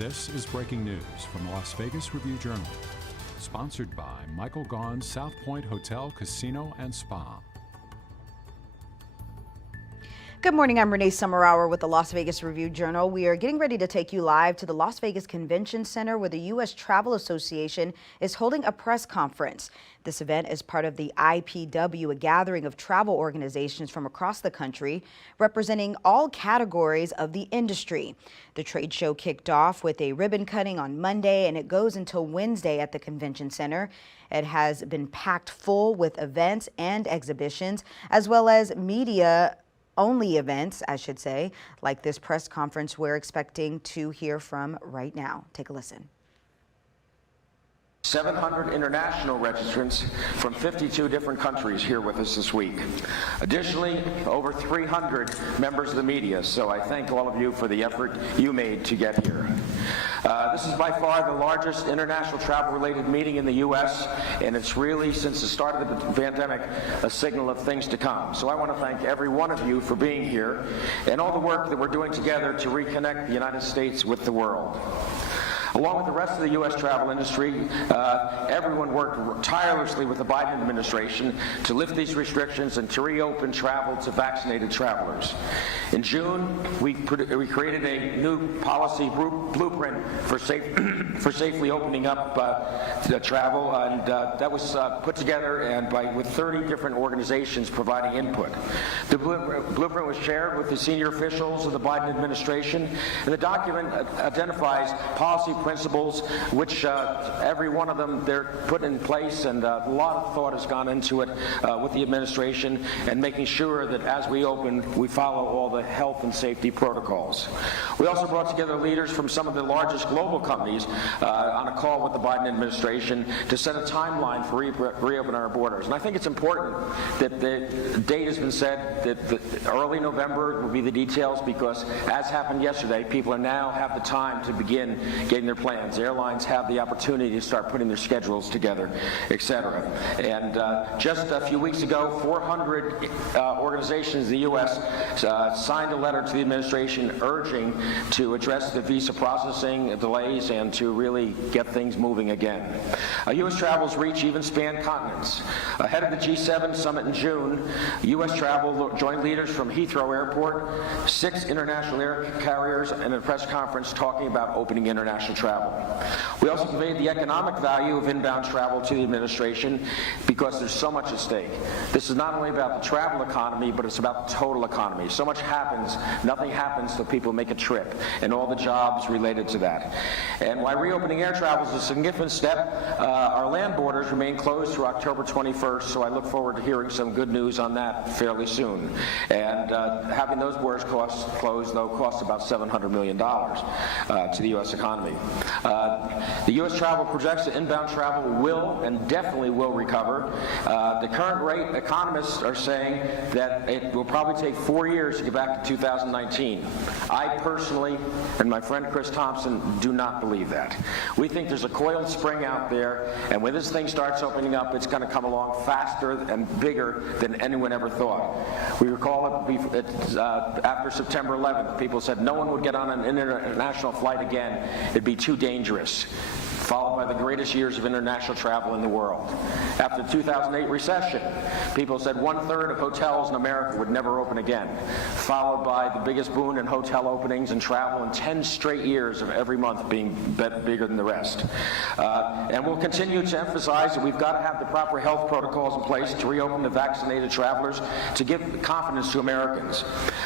This is breaking news from the Las Vegas Review-Journal, sponsored by Michael Gaughan's South Point Hotel, Casino, and Spa. Good morning, I'm Renee Summerhour with the Las Vegas Review-Journal. We are getting ready to take you live to the Las Vegas Convention Center where the U.S. Travel Association is holding a press conference. This event is part of the IPW, a gathering of travel organizations from across the country representing all categories of the industry. The trade show kicked off with a ribbon cutting on Monday and it goes until Wednesday at the Convention Center. It has been packed full with events and exhibitions as well as media-only events, I should say, like this press conference we're expecting to hear from right now. Take a listen. 700 international registrants from 52 different countries here with us this week. Additionally, over 300 members of the media, so I thank all of you for the effort you made to get here. This is by far the largest international travel-related meeting in the U.S., and it's really, since the start of the pandemic, a signal of things to come. So I want to thank every one of you for being here and all the work that we're doing together to reconnect the United States with the world. Along with the rest of the U.S. travel industry, everyone worked tirelessly with the Biden administration to lift these restrictions and to reopen travel to vaccinated travelers. In June, we created a new policy blueprint for safely opening up travel, and that was put together with 30 different organizations providing input. The blueprint was shared with the senior officials of the Biden administration, and the document identifies policy principles, which every one of them they're put in place, and a lot of thought has gone into it with the administration and making sure that as we open, we follow all the health and safety protocols. We also brought together leaders from some of the largest global companies on a call with the Biden administration to set a timeline for reopening our borders. And I think it's important that the date has been set, that early November will be the details, because as happened yesterday, people now have the time to begin getting their plans. Airlines have the opportunity to start putting their schedules together, etc. And just a few weeks ago, 400 organizations in the U.S. Signed a letter to the administration urging to address the visa processing delays and to really get things moving again. U.S. travel's reach even spanned continents. Ahead of the G7 summit in June, U.S. travel joined leaders from Heathrow Airport, 6 international air carriers, and a press conference talking about opening international travel. We also conveyed the economic value of inbound travel to the administration because there's so much at stake. This is not only about the travel economy, but it's about the total economy. So much happens, nothing happens till people make a trip, and all the jobs related to that. And while reopening air travel is a significant step, our land borders remain closed through October 21st, so I look forward to hearing some good news on that fairly soon. And having those borders closed, though, costs about $700 million to the U.S. economy. The U.S. travel projects that inbound travel will and definitely will recover. The current rate, economists are saying that it will probably take 4 years to get back to 2019. I personally, and my friend Chris Thompson, do not believe that. We think there's a coiled spring out there, and when this thing starts opening up, it's going to come along faster and bigger than anyone ever thought. We recall it after September 11th, people said no one would get on an international flight again. It'd be too dangerous, followed by the greatest years of international travel in the world. After the 2008 recession, people said 1/3 of hotels in America would never open again, followed by the biggest boom in hotel openings and travel in 10 straight years of every month being bigger than the rest. And we'll continue to emphasize that we've got to have the proper health protocols in place to reopen to vaccinated travelers to give confidence to Americans.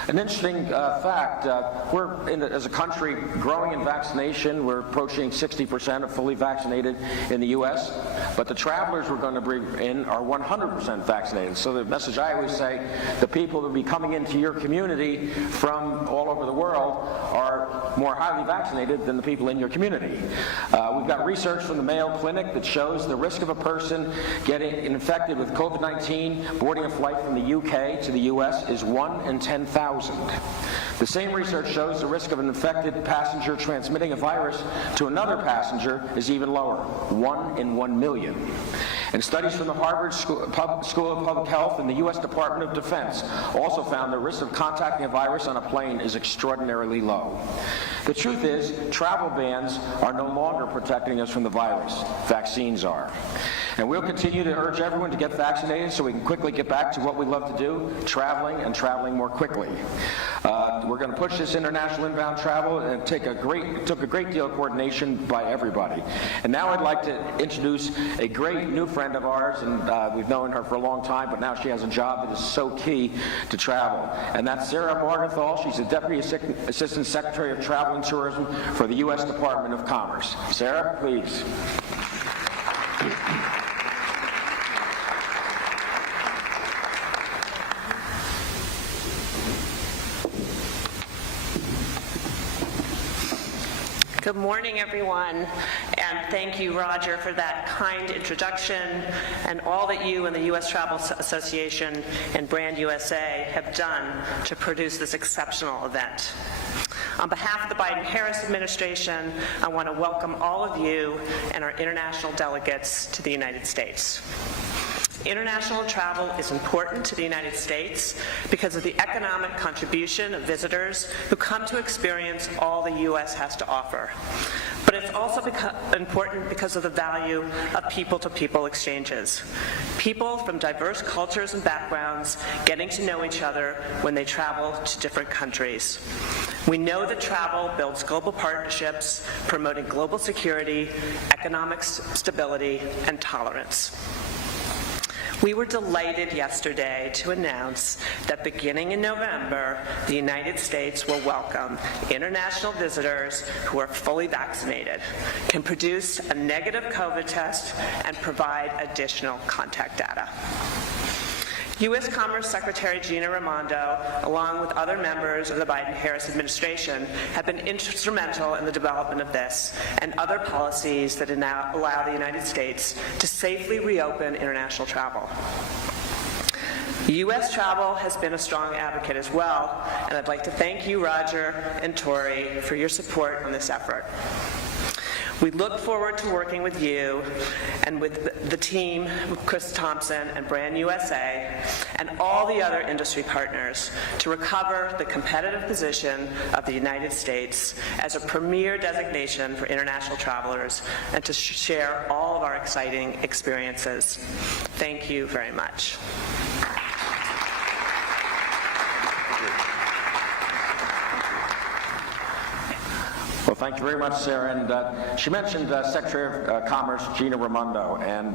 An interesting fact, we're, as a country, growing in vaccination. We're approaching 60% of fully vaccinated in the U.S., but the travelers we're going to bring in are 100% vaccinated. So the message I always say, the people that will be coming into your community from all over the world are more highly vaccinated than the people in your community. We've got research from the Mayo Clinic that shows the risk of a person getting infected with COVID-19 boarding a flight from the UK to the US is 1 in 10,000. The same research shows the risk of an infected passenger transmitting a virus to another passenger is even lower, 1 in 1 million. And studies from the Harvard School of Public Health and the U.S. Department of Defense also found the risk of contacting a virus on a plane is extraordinarily low. The truth is, travel bans are no longer protecting us from the virus. Vaccines are. And we'll continue to urge everyone to get vaccinated so we can quickly get back to what we love to do, traveling and traveling more quickly. We're going to push this international inbound travel, and it took a great deal of coordination by everybody. And now I'd like to introduce a great new friend of ours, and we've known her for a long time, but now she has a job that is so key to travel. And that's Sarah Morganthal. She's the Deputy Assistant Secretary of Travel and Tourism for the U.S. Department of Commerce. Sarah, please. Good morning, everyone, and thank you, Roger, for that kind introduction and all that you and the U.S. Travel Association and Brand USA have done to produce this exceptional event. On behalf of the Biden-Harris administration, I want to welcome all of you and our international delegates to the United States. International travel is important to the United States because of the economic contribution of visitors who come to experience all the U.S. has to offer. But it's also important because of the value of people-to-people exchanges. People from diverse cultures and backgrounds getting to know each other when they travel to different countries. We know that travel builds global partnerships, promoting global security, economic stability, and tolerance. We were delighted yesterday to announce that beginning in November, the United States will welcome international visitors who are fully vaccinated, can produce a negative COVID test, and provide additional contact data. U.S. Commerce Secretary Gina Raimondo, along with other members of the Biden-Harris administration, have been instrumental in the development of this and other policies that now allow the United States to safely reopen international travel. U.S. travel has been a strong advocate as well, and I'd like to thank you, Roger and Tori, for your support on this effort. We look forward to working with you and with the team, Chris Thompson and Brand USA, and all the other industry partners to recover the competitive position of the United States as a premier designation for international travelers and to share all of our exciting experiences. Thank you very much. Well, thank you very much, Sarah. And she mentioned Secretary of Commerce Gina Raimondo, and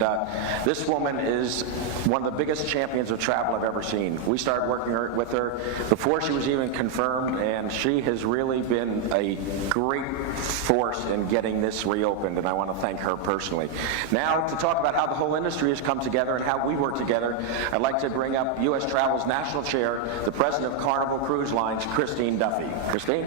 this woman is one of the biggest champions of travel I've ever seen. We started working with her before she was even confirmed, and she has really been a great force in getting this reopened, and I want to thank her personally. Now, to talk about how the whole industry has come together and how we work together, I'd like to bring up U.S. Travel's National Chair, the President of Carnival Cruise Lines, Christine Duffy. Christine?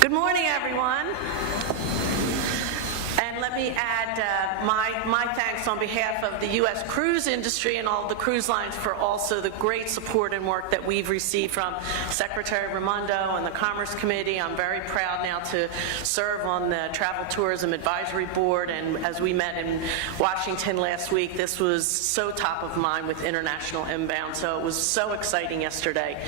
Good morning, everyone. And let me add my thanks on behalf of the U.S. cruise industry and all the cruise lines for also the great support and work that we've received from Secretary Raimondo and the Commerce Committee. I'm very proud now to serve on the Travel Tourism Advisory Board, and as we met in Washington last week, this was so top of mind with international inbound, so it was so exciting yesterday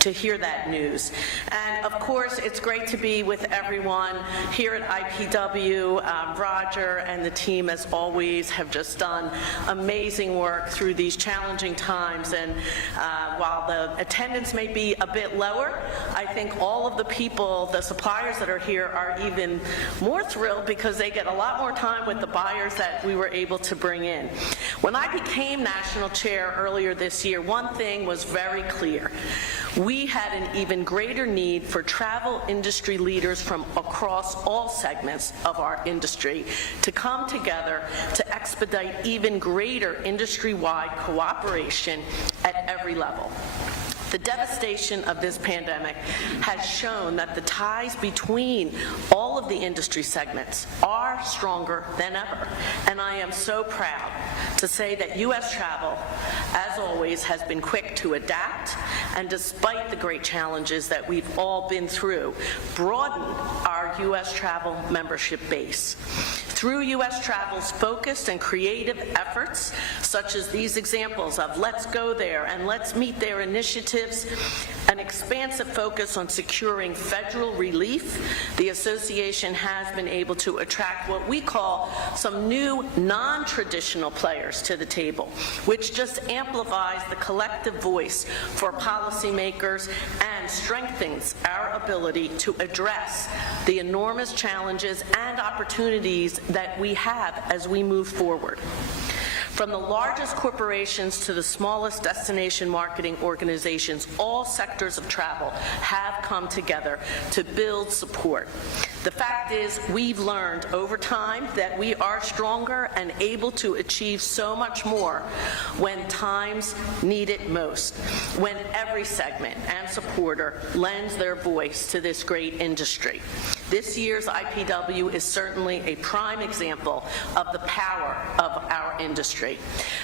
to hear that news. And of course, it's great to be with everyone here at IPW. Roger and the team, as always, have just done amazing work through these challenging times, and while the attendance may be a bit lower, I think all of the people, the suppliers that are here, are even more thrilled because they get a lot more time with the buyers that we were able to bring in. When I became national chair earlier this year, one thing was very clear. We had an even greater need for travel industry leaders from across all segments of our industry to come together to expedite even greater industry-wide cooperation at every level. The devastation of this pandemic has shown that the ties between all of the industry segments are stronger than ever, and I am so proud to say that U.S. travel, as always, has been quick to adapt, and despite the great challenges that we've all been through, broaden our U.S. travel membership base. Through U.S. Travel's focused and creative efforts, such as these examples of Let's Go There and Let's Meet There initiatives, an expansive focus on securing federal relief, the association has been able to attract what we call some new non-traditional players to the table, which just amplifies the collective voice for policymakers and strengthens our ability to address the enormous challenges and opportunities that we have as we move forward. From the largest corporations to the smallest destination marketing organizations, all sectors of travel have come together to build support. The fact is, we've learned over time that we are stronger and able to achieve so much more when times need it most, when every segment and supporter lends their voice to this great industry. This year's IPW is certainly a prime example of the power of our industry.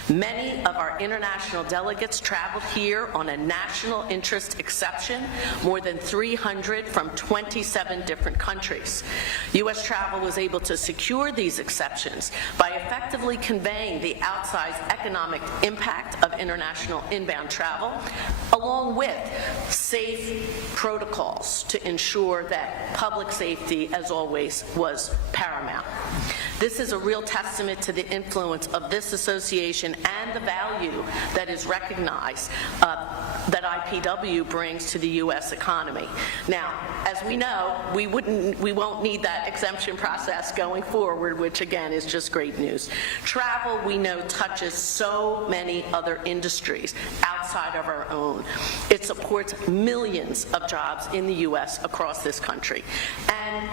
Many of our international delegates traveled here on a national interest exception, more than 300 from 27 different countries. U.S. Travel was able to secure these exceptions by effectively conveying the outsized economic impact of international inbound travel, along with safe protocols to ensure that public safety, as always, was paramount. This is a real testament to the influence of this association and the value that is recognized that IPW brings to the U.S. economy. Now, as we know, we won't need that exemption process going forward, which again is just great news. Travel, we know, touches so many other industries outside of our own. It supports millions of jobs in the U.S. across this country. And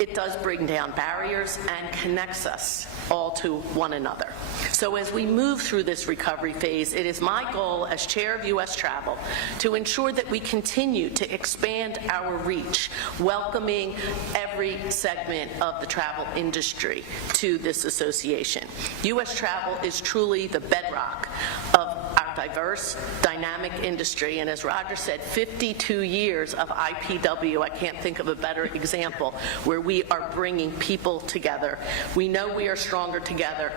it does bring down barriers and connects us all to one another. So as we move through this recovery phase, it is my goal as chair of U.S. Travel to ensure that we continue to expand our reach, welcoming every segment of the travel industry to this association. U.S. Travel is truly the bedrock of our diverse, dynamic industry, and as Roger said, 52 years of IPW, I can't think of a better example, where we are bringing people together. We know we are stronger together,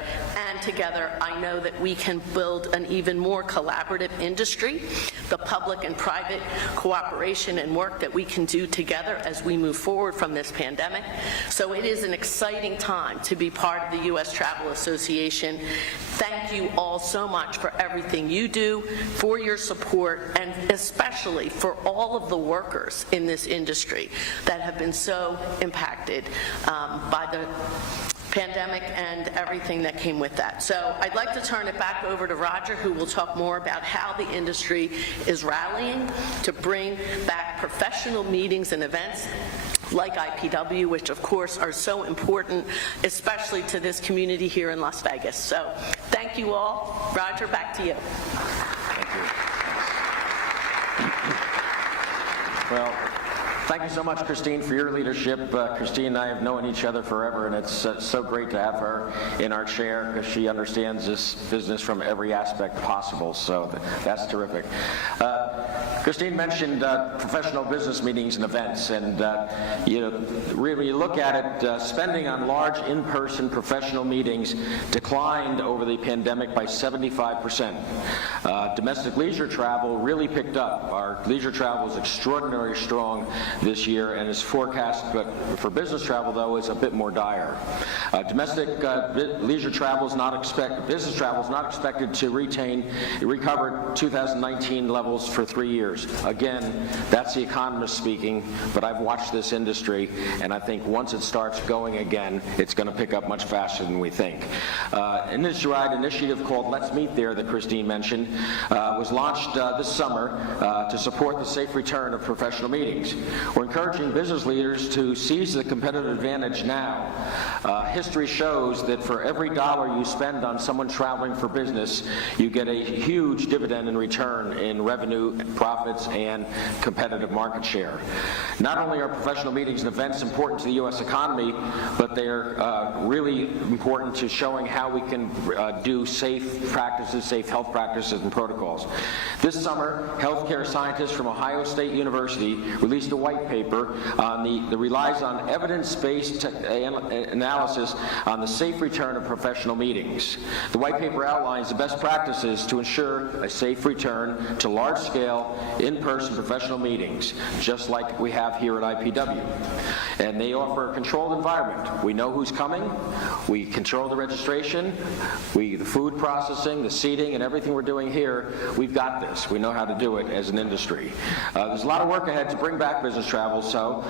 and together I know that we can build an even more collaborative industry, the public and private cooperation and work that we can do together as we move forward from this pandemic. So it is an exciting time to be part of the U.S. Travel Association. Thank you all so much for everything you do, for your support, and especially for all of the workers in this industry that have been so impacted by the pandemic and everything that came with that. So I'd like to turn it back over to Roger, who will talk more about how the industry is rallying to bring back professional meetings and events like IPW, which of course are so important, especially to this community here in Las Vegas. So thank you all. Roger, back to you. Thank you. Well, thank you so much, Christine, for your leadership. Christine and I have known each other forever, and it's so great to have her in our chair because she understands this business from every aspect possible, so that's terrific. Christine mentioned professional business meetings and events, and when you look at it, spending on large in-person professional meetings declined over the pandemic by 75%. Domestic leisure travel really picked up. Our leisure travel is extraordinarily strong this year, and is forecast, but for business travel, though, is a bit more dire. Domestic leisure travel is not expected, business travel is not expected to recover 2019 levels for 3 years. Again, that's the economist speaking, but I've watched this industry, and I think once it starts going again, it's going to pick up much faster than we think. An industry-wide initiative called Let's Meet There that Christine mentioned was launched this summer to support the safe return of professional meetings. We're encouraging business leaders to seize the competitive advantage now History shows that for every dollar you spend on someone traveling for business, you get a huge dividend in return in revenue, profits, and competitive market share. Not only are professional meetings and events important to the U.S. economy, but they're really important to showing how we can do safe practices, safe health practices and protocols. This summer, healthcare scientists from Ohio State University released a white paper that relies on evidence-based analysis on the safe return of professional meetings. The white paper outlines the best practices to ensure a safe return to large-scale, in-person professional meetings, just like we have here at IPW. And they offer a controlled environment. We know who's coming, we control the registration, the food processing, the seating, and everything we're doing here, we've got this. We know how to do it as an industry. There's a lot of work ahead to bring back business travel, so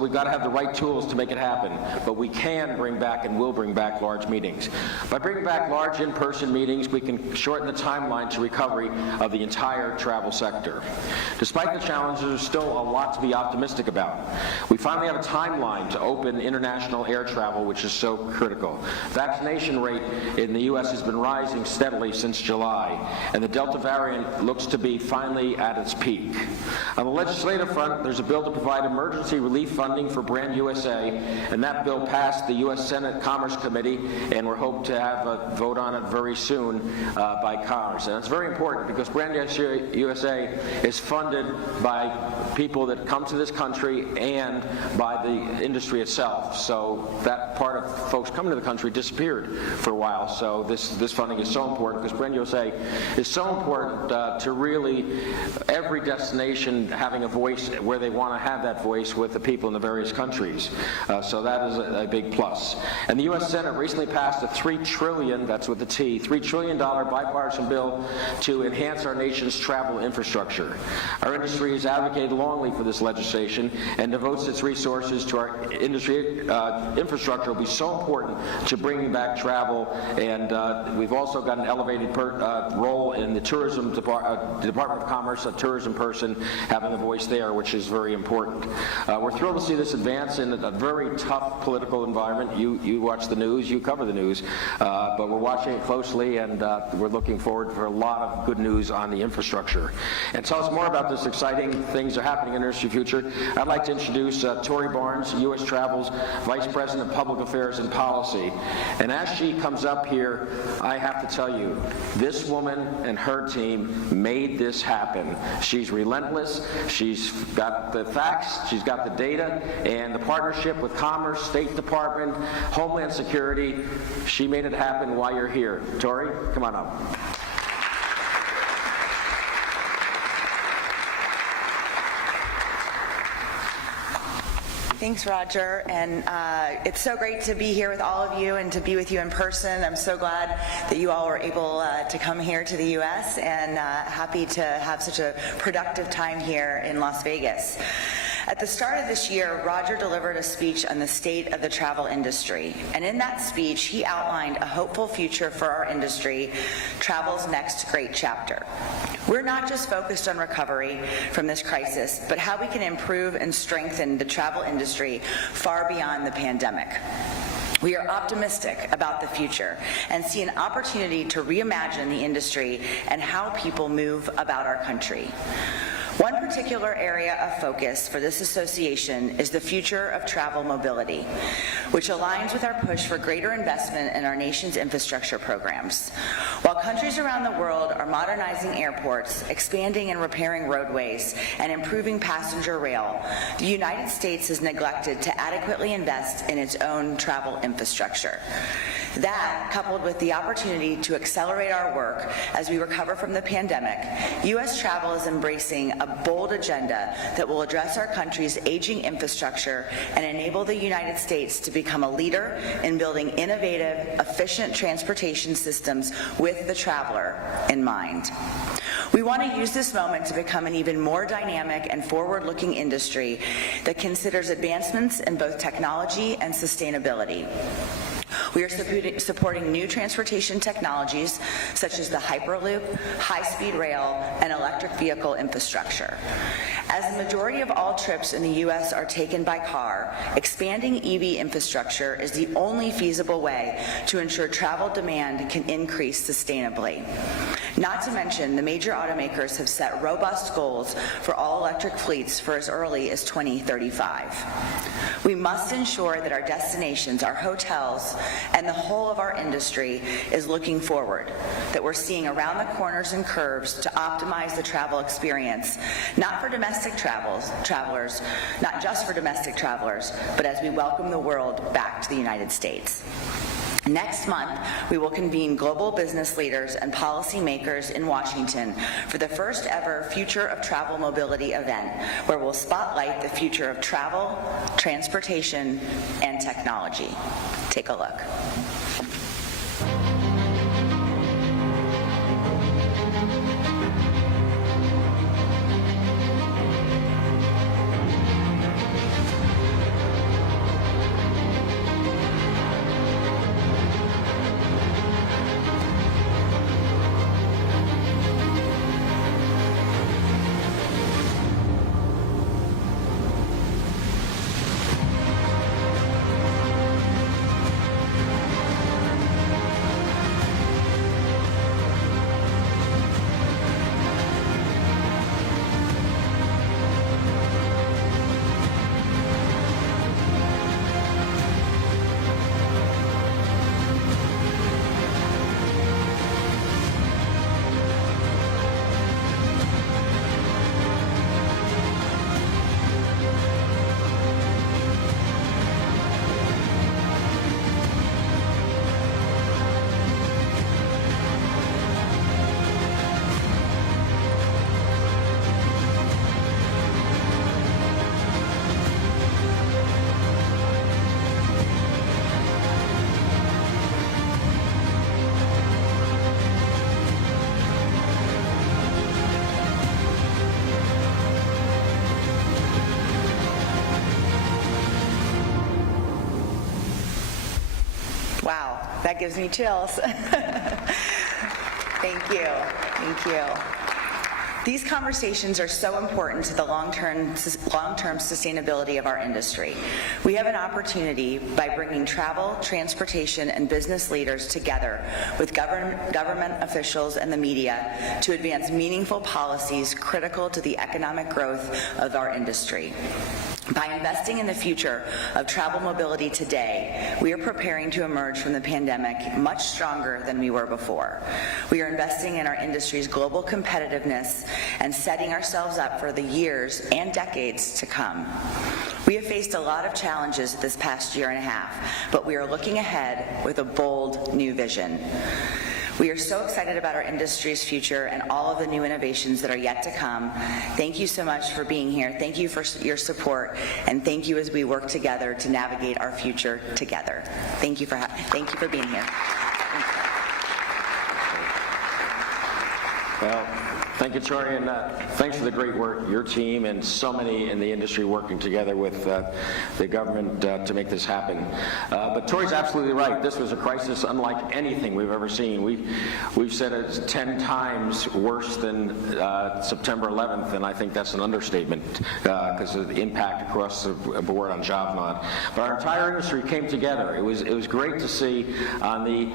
we've got to have the right tools to make it happen. But we can bring back and will bring back large meetings. By bringing back large in-person meetings, we can shorten the timeline to recovery of the entire travel sector. Despite the challenges, there's still a lot to be optimistic about. We finally have a timeline to open international air travel, which is so critical. Vaccination rate in the U.S. has been rising steadily since July, and the Delta variant looks to be finally at its peak. On the legislative front, there's a bill to provide emergency relief funding for Brand USA, and that bill passed the U.S. Senate Commerce Committee, and we're hoping to have a vote on it very soon by Congress. And it's very important because Brand USA is funded by people that come to this country and by the industry itself. So that part of folks coming to the country disappeared for a while. So this funding is so important because Brand USA is so important to really every destination having a voice where they want to have that voice with the people in the various countries. So that is a big plus. And the U.S. Senate recently passed a $3 trillion, that's with the T, $3 trillion bipartisan bill to enhance our nation's travel infrastructure. Our industry has advocated longly for this legislation and devotes its resources to our industry. Infrastructure will be so important to bringing back travel, and we've also got an elevated role in the tourism Department of Commerce, a tourism person having a voice there, which is very important. We're thrilled to see this advance in a very tough political environment. You watch the news, you cover the news, but we're watching it closely, and we're looking forward for a lot of good news on the infrastructure. And tell us more about this exciting things that are happening in Industry Future. I'd like to introduce Tori Barnes, U.S. Travel's Vice President of Public Affairs and Policy. And as she comes up here, I have to tell you, this woman and her team made this happen. She's relentless, she's got the facts, she's got the data, and the partnership with Commerce, State Department, Homeland Security, she made it happen while you're here. Tori, come on up. Thanks, Roger, and it's so great to be here with all of you and to be with you in person. I'm so glad that you all were able to come here to the U.S. and happy to have such a productive time here in Las Vegas. At the start of this year, Roger delivered a speech on the state of the travel industry, and in that speech, he outlined a hopeful future for our industry, travel's next great chapter. We're not just focused on recovery from this crisis, but how we can improve and strengthen the travel industry far beyond the pandemic. We are optimistic about the future and see an opportunity to reimagine the industry and how people move about our country. One particular area of focus for this association is the future of travel mobility, which aligns with our push for greater investment in our nation's infrastructure programs. While countries around the world are modernizing airports, expanding and repairing roadways, and improving passenger rail, the United States has neglected to adequately invest in its own travel infrastructure. That, coupled with the opportunity to accelerate our work as we recover from the pandemic, U.S. Travel is embracing a bold agenda that will address our country's aging infrastructure and enable the United States to become a leader in building innovative, efficient transportation systems with the traveler in mind. We want to use this moment to become an even more dynamic and forward-looking industry that considers advancements in both technology and sustainability. We are supporting new transportation technologies such as the Hyperloop, high-speed rail, and electric vehicle infrastructure. As the majority of all trips in the U.S. are taken by car, expanding EV infrastructure is the only feasible way to ensure travel demand can increase sustainably. Not to mention, the major automakers have set robust goals for all-electric fleets for as early as 2035. We must ensure that our destinations, our hotels, and the whole of our industry is looking forward, that we're seeing around the corners and curves to optimize the travel experience, not for domestic travelers, not just for domestic travelers, but as we welcome the world back to the United States. Next month, we will convene global business leaders and policymakers in Washington for the first ever Future of Travel Mobility event, where we'll spotlight the future of travel, transportation, and technology. Take a look. Wow, that gives me chills. Thank you. Thank you. These conversations are so important to the long-term sustainability of our industry. We have an opportunity by bringing travel, transportation, and business leaders together with government officials and the media to advance meaningful policies critical to the economic growth of our industry. By investing in the future of travel mobility today, we are preparing to emerge from the pandemic much stronger than we were before. We are investing in our industry's global competitiveness and setting ourselves up for the years and decades to come. We have faced a lot of challenges this past year and a half, but we are looking ahead with a bold new vision. We are so excited about our industry's future and all of the new innovations that are yet to come. Thank you so much for being here. Thank you for your support, and thank you as we work together to navigate our future together. Thank you for being here. Well, thank you, Tori, and thanks for the great work, your team and so many in the industry working together with the government to make this happen. But Tori's absolutely right. This was a crisis unlike anything we've ever seen. We've said it's 10 times worse than September 11th, and I think that's an understatement because of the impact across the board on jobs and all. But our entire industry came together. It was great to see on the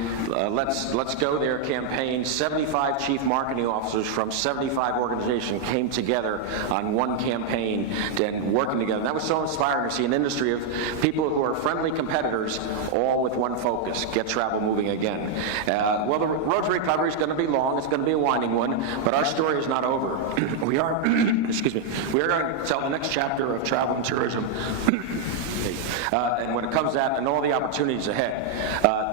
Let's Go There campaign, 75 chief marketing officers from 75 organizations came together on one campaign and working together. And that was so inspiring to see an industry of people who are friendly competitors all with one focus: get travel moving again. Well, the road to recovery is going to be long. It's going to be a winding one, but our story is not over. We are, excuse me, we are going to tell the next chapter of travel and tourism. And when it comes to that and all the opportunities ahead.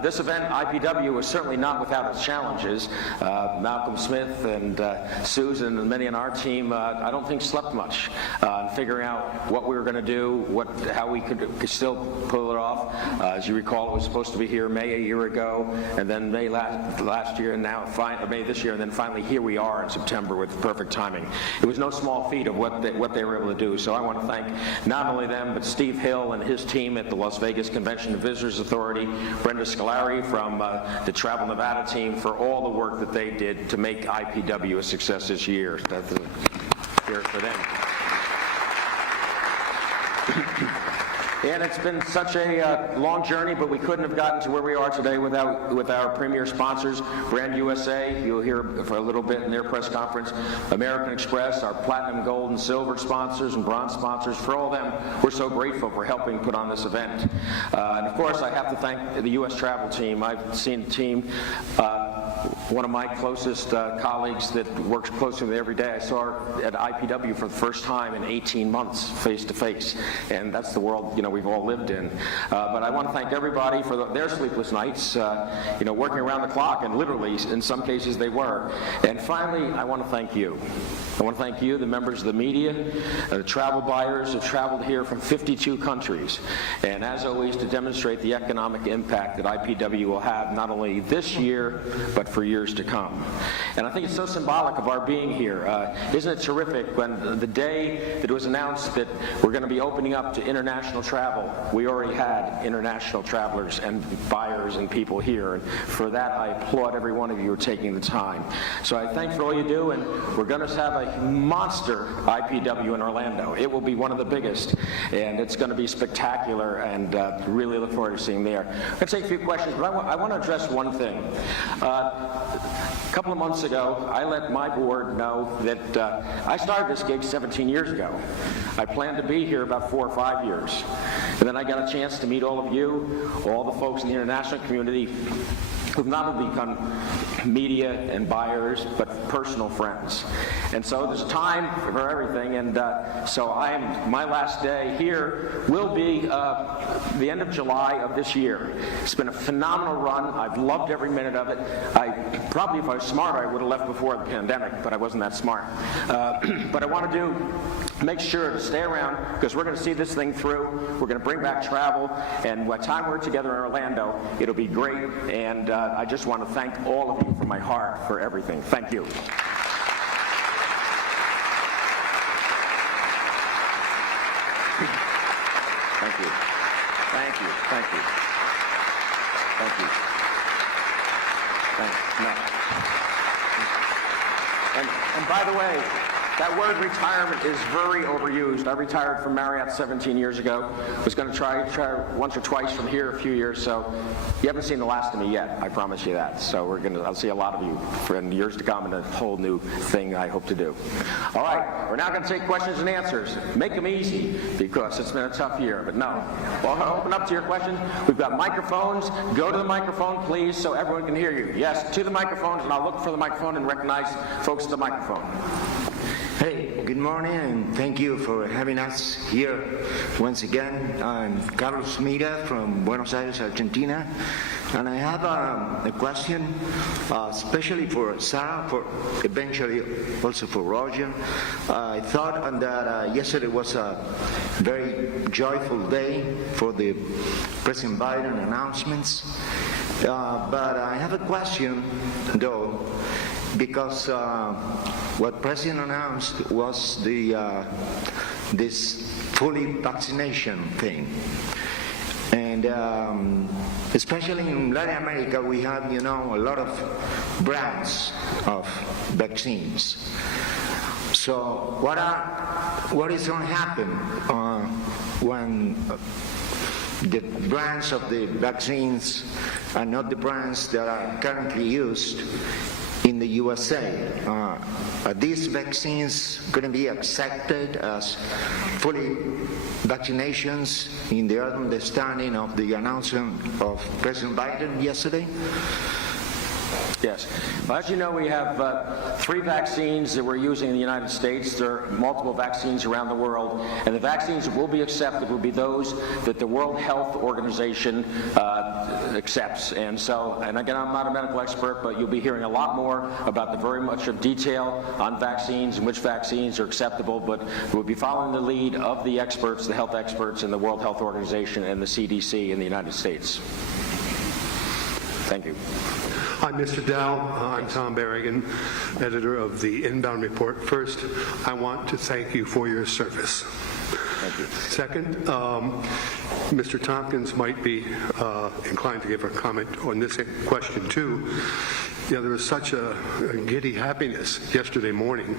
This event, IPW, was certainly not without its challenges. Malcolm Smith and Susan and many on our team, I don't think slept much in figuring out what we were going to do, how we could still pull it off. As you recall, it was supposed to be here May a year ago, and then May last year, and now May this year, and then finally here we are in September with perfect timing. It was no small feat of what they were able to do. So I want to thank not only them, but Steve Hill and his team at the Las Vegas Convention and Visitors Authority, Brenda Scolari from the Travel Nevada team for all the work that they did to make IPW a success this year. That's here for them. And it's been such a long journey, but we couldn't have gotten to where we are today with our premier sponsors, Brand USA, you'll hear for a little bit in their press conference, American Express, our platinum, gold, and silver sponsors and bronze sponsors. For all of them, we're so grateful for helping put on this event. And of course, I have to thank the U.S. travel team. I've seen the team. One of my closest colleagues that works closely with me every day, I saw her at IPW for the first time in 18 months, face to face, and that's the world we've all lived in. But I want to thank everybody for their sleepless nights, working around the clock, and literally in some cases they were. And finally, I want to thank you. I want to thank you, the members of the media, the travel buyers who traveled here from 52 countries, and as always, to demonstrate the economic impact that IPW will have not only this year, but for years to come. And I think it's so symbolic of our being here. Isn't it terrific when the day that it was announced that we're going to be opening up to international travel, we already had international travelers and buyers and people here. And for that, I applaud every one of you who are taking the time. So I thank for all you do, and we're going to have a monster IPW in Orlando. It will be one of the biggest, and it's going to be spectacular, and really look forward to seeing there. I'm going to take a few questions, but I want to address one thing. A couple of months ago, I let my board know that I started this gig 17 years ago. I planned to be here about 4 or 5 years. And then I got a chance to meet all of you, all the folks in the international community who've not only become media and buyers, but personal friends. And so there's time for everything, and so my last day here will be the end of July of this year. It's been a phenomenal run. I've loved every minute of it. Probably if I was smarter, I would have left before the pandemic, but I wasn't that smart. But I want to make sure to stay around, because we're going to see this thing through. We're going to bring back travel, and by the time we're together in Orlando, it'll be great. And I just want to thank all of you from my heart for everything. Thank you. Thank you. Thank you. Thank you. Thank you. Thanks. No. And by the way, that word retirement is very overused. I retired from Marriott 17 years ago. Was going to try once or twice from here a few years, so you haven't seen the last of me yet, I promise you that. So I'll see a lot of you for years to come, and a whole new thing I hope to do. All right, we're now going to take questions and answers. Make them easy, because it's been a tough year, but no. Well, I'll open up to your questions. We've got microphones. Go to the microphone, please, so everyone can hear you. Yes, to the microphones, and I'll look for the microphone and recognize folks at the microphone. Hey, good morning, and thank you for having us here once again. I'm Carlos Mira from Buenos Aires, Argentina, and I have a question, especially for Sarah, for eventually also for Roger. I thought that yesterday was a very joyful day for the President Biden announcements, but I have a question, though, because what President announced was this fully vaccination thing. And especially in Latin America, we have, a lot of brands of vaccines. So what is going to happen when the brands of the vaccines are not the brands that are currently used in the USA? Are these vaccines going to be accepted as fully vaccinations in the understanding of the announcement of President Biden yesterday? Yes. Well, as you know, we have 3 vaccines that we're using in the United States. There are multiple vaccines around the world, and the vaccines that will be accepted will be those that the World Health Organization accepts. And again, I'm not a medical expert, but you'll be hearing a lot more about the very much of detail on vaccines and which vaccines are acceptable, but we'll be following the lead of the experts, the health experts in the World Health Organization and the CDC in the United States. Thank you. Hi, Mr. Dow. I'm Tom Berrigan, editor of the Inbound Report. First, I want to thank you for your service. Thank you. Second, Mr. Tompkins might be inclined to give a comment on this question, too. There was such a giddy happiness yesterday morning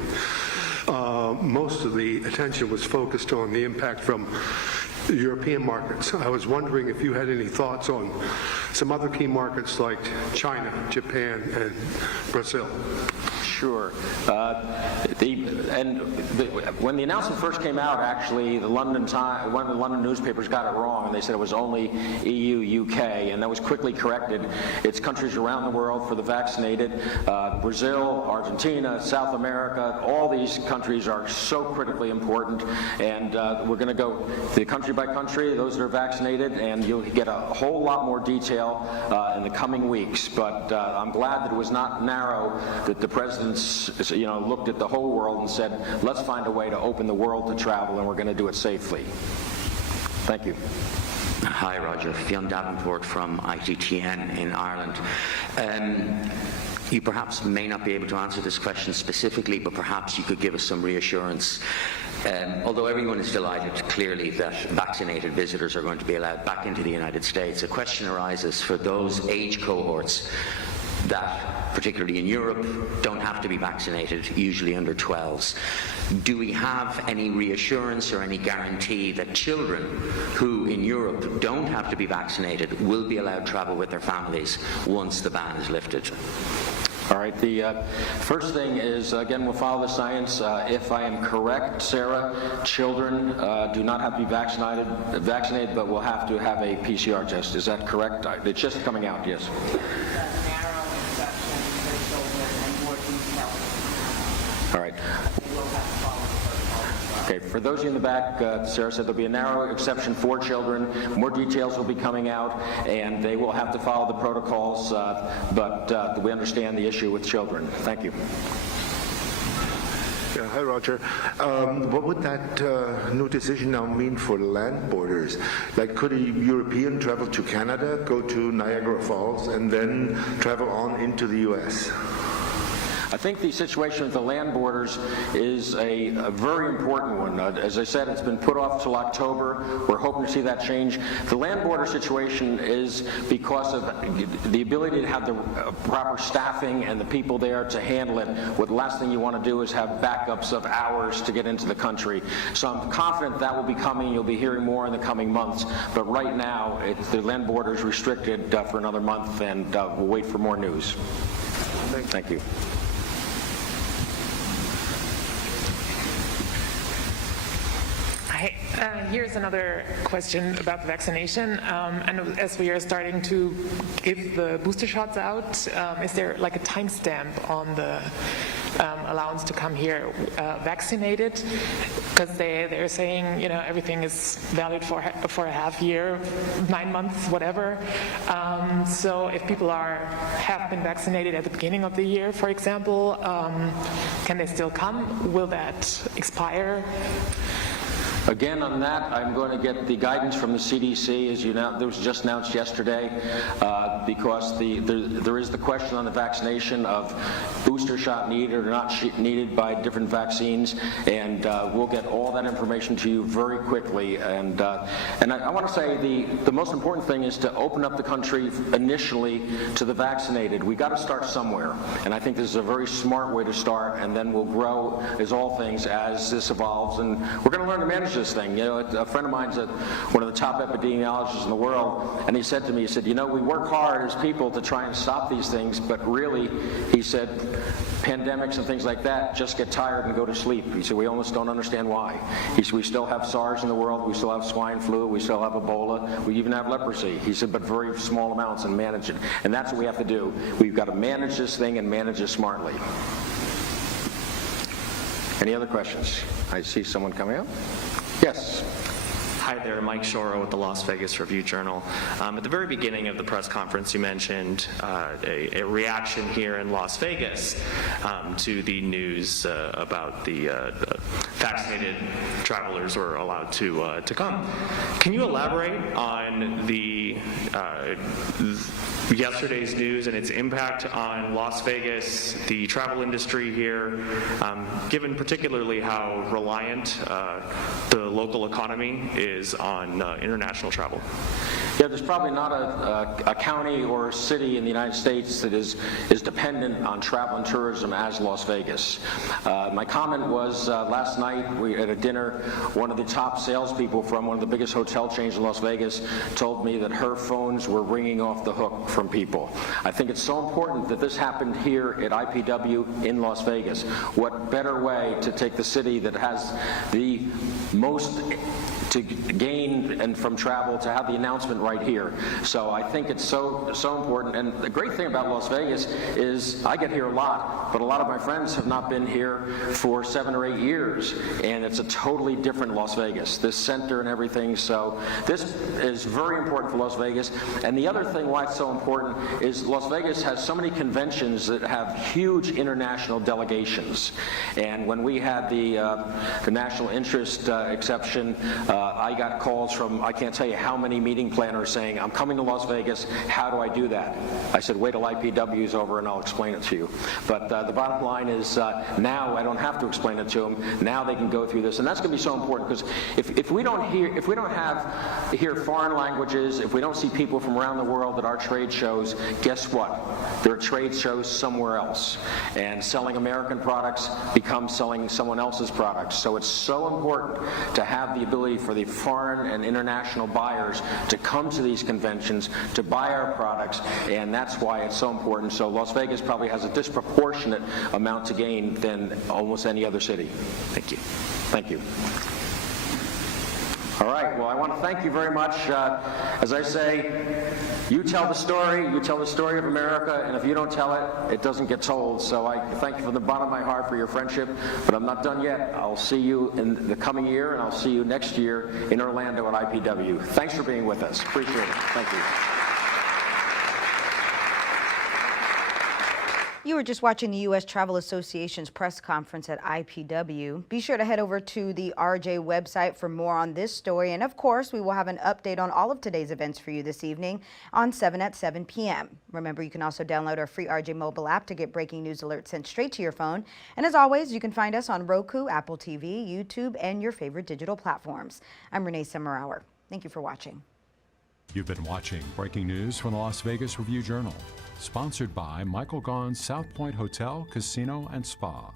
most of the attention was focused on the impact from the European markets. I was wondering if you had any thoughts on some other key markets like China, Japan, and Brazil. Sure. When the announcement first came out, actually, one of the London newspapers got it wrong, and they said it was only EU, UK, and that was quickly corrected. It's countries around the world for the vaccinated. Brazil, Argentina, South America, all these countries are so critically important, and we're going to go country by country, those that are vaccinated, and you'll get a whole lot more detail in the coming weeks. But I'm glad that it was not narrow, that the President looked at the whole world and said, let's find a way to open the world to travel, and we're going to do it safely. Thank you. Hi, Roger. Fionn Davenport from ITTN in Ireland. You perhaps may not be able to answer this question specifically, but perhaps you could give us some reassurance. Although everyone is delighted, clearly, that vaccinated visitors are going to be allowed back into the United States, a question arises for those age cohorts that, particularly in Europe, don't have to be vaccinated, usually under 12s. Do we have any reassurance or any guarantee that children who in Europe don't have to be vaccinated will be allowed travel with their families once the ban is lifted? All right, the first thing is, again, we'll follow the science. If I am correct, Sarah, children do not have to be vaccinated, but will have to have a PCR test. Is that correct? It's just coming out, yes. All right. Okay, for those of you in the back, Sarah said there'll be a narrow exception for children. More details will be coming out, and they will have to follow the protocols, but we understand the issue with children. Thank you. Yeah, hi, Roger. What would that new decision now mean for land borders? Like, could a European travel to Canada, go to Niagara Falls, and then travel on into the U.S.? I think the situation with the land borders is a very important one. As I said, it's been put off till October. We're hoping to see that change. The land border situation is because of the ability to have the proper staffing and the people there to handle it. What the last thing you want to do is have backups of hours to get into the country. So I'm confident that will be coming. You'll be hearing more in the coming months. But right now, the land border is restricted for another month, and we'll wait for more news. Thank you. Here's another question about the vaccination. And as we are starting to give the booster shots out, is there like a timestamp on the allowance to come here vaccinated? Because they're saying, everything is valid for a half year, 9 months, whatever. So if people have been vaccinated at the beginning of the year, for example, can they still come? Will that expire? Again, on that, I'm going to get the guidance from the CDC, as that was just announced yesterday, because there is the question on the vaccination of booster shot needed or not needed by different vaccines, and we'll get all that information to you very quickly. And I want to say the most important thing is to open up the country initially to the vaccinated. We got to start somewhere, and I think this is a very smart way to start, and then we'll grow, as all things, as this evolves, and we're going to learn to manage this thing. A friend of mine's one of the top epidemiologists in the world, and he said to me, we work hard as people to try and stop these things, but really, he said, pandemics and things like that just get tired and go to sleep. He said, we almost don't understand why. He said, we still have SARS in the world, we still have swine flu, we still have Ebola, we even have leprosy. He said, but very small amounts, and manage it. And that's what we have to do. We've got to manage this thing and manage it smartly. Any other questions? I see someone coming up. Yes. Hi there, Mike Shoro with the Las Vegas Review-Journal. At the very beginning of the press conference, you mentioned a reaction here in Las Vegas to the news about the vaccinated travelers were allowed to come. Can you elaborate on the yesterday's news and its impact on Las Vegas, the travel industry here, given particularly how reliant the local economy is on international travel? Yeah, there's probably not a county or a city in the United States that is dependent on travel and tourism as Las Vegas. My comment was last night at a dinner, one of the top salespeople from one of the biggest hotel chains in Las Vegas told me that her phones were ringing off the hook from people. I think it's so important that this happened here at IPW in Las Vegas. What better way to take the city that has the most to gain and from travel to have the announcement right here. So I think it's so important. And the great thing about Las Vegas is I get here a lot, but a lot of my friends have not been here for 7 or 8 years, and it's a totally different Las Vegas, this center and everything. So this is very important for Las Vegas. And the other thing why it's so important is Las Vegas has so many conventions that have huge international delegations. And when we had the national interest exception, I got calls from, I can't tell you how many meeting planners saying, I'm coming to Las Vegas, how do I do that? I said, wait till IPW is over and I'll explain it to you. But the bottom line is now I don't have to explain it to them. Now they can go through this. And that's going to be so important because if we don't hear foreign languages, if we don't see people from around the world at our trade shows, guess what? There are trade shows somewhere else. And selling American products becomes selling someone else's products. So it's so important to have the ability for the foreign and international buyers to come to these conventions, to buy our products, and that's why it's so important. So Las Vegas probably has a disproportionate amount to gain than almost any other city. Thank you. Thank you. All right, well, I want to thank you very much. As I say, you tell the story of America, and if you don't tell it, it doesn't get told. So I thank you from the bottom of my heart for your friendship, but I'm not done yet. I'll see you in the coming year, and I'll see you next year in Orlando at IPW. Thanks for being with us. Appreciate it. Thank you. You were just watching the U.S. Travel Association's press conference at IPW. Be sure to head over to the RJ website for more on this story. And of course, we will have an update on all of today's events for you this evening on 7 at 7 p.m. Remember, you can also download our free RJ mobile app to get breaking news alerts sent straight to your phone. And as always, you can find us on Roku, Apple TV, YouTube, and your favorite digital platforms. I'm Renee Summerhour. Thank you for watching. You've been watching breaking news from the Las Vegas Review-Journal, sponsored by Michael Gaughan's South Point Hotel, Casino, and Spa.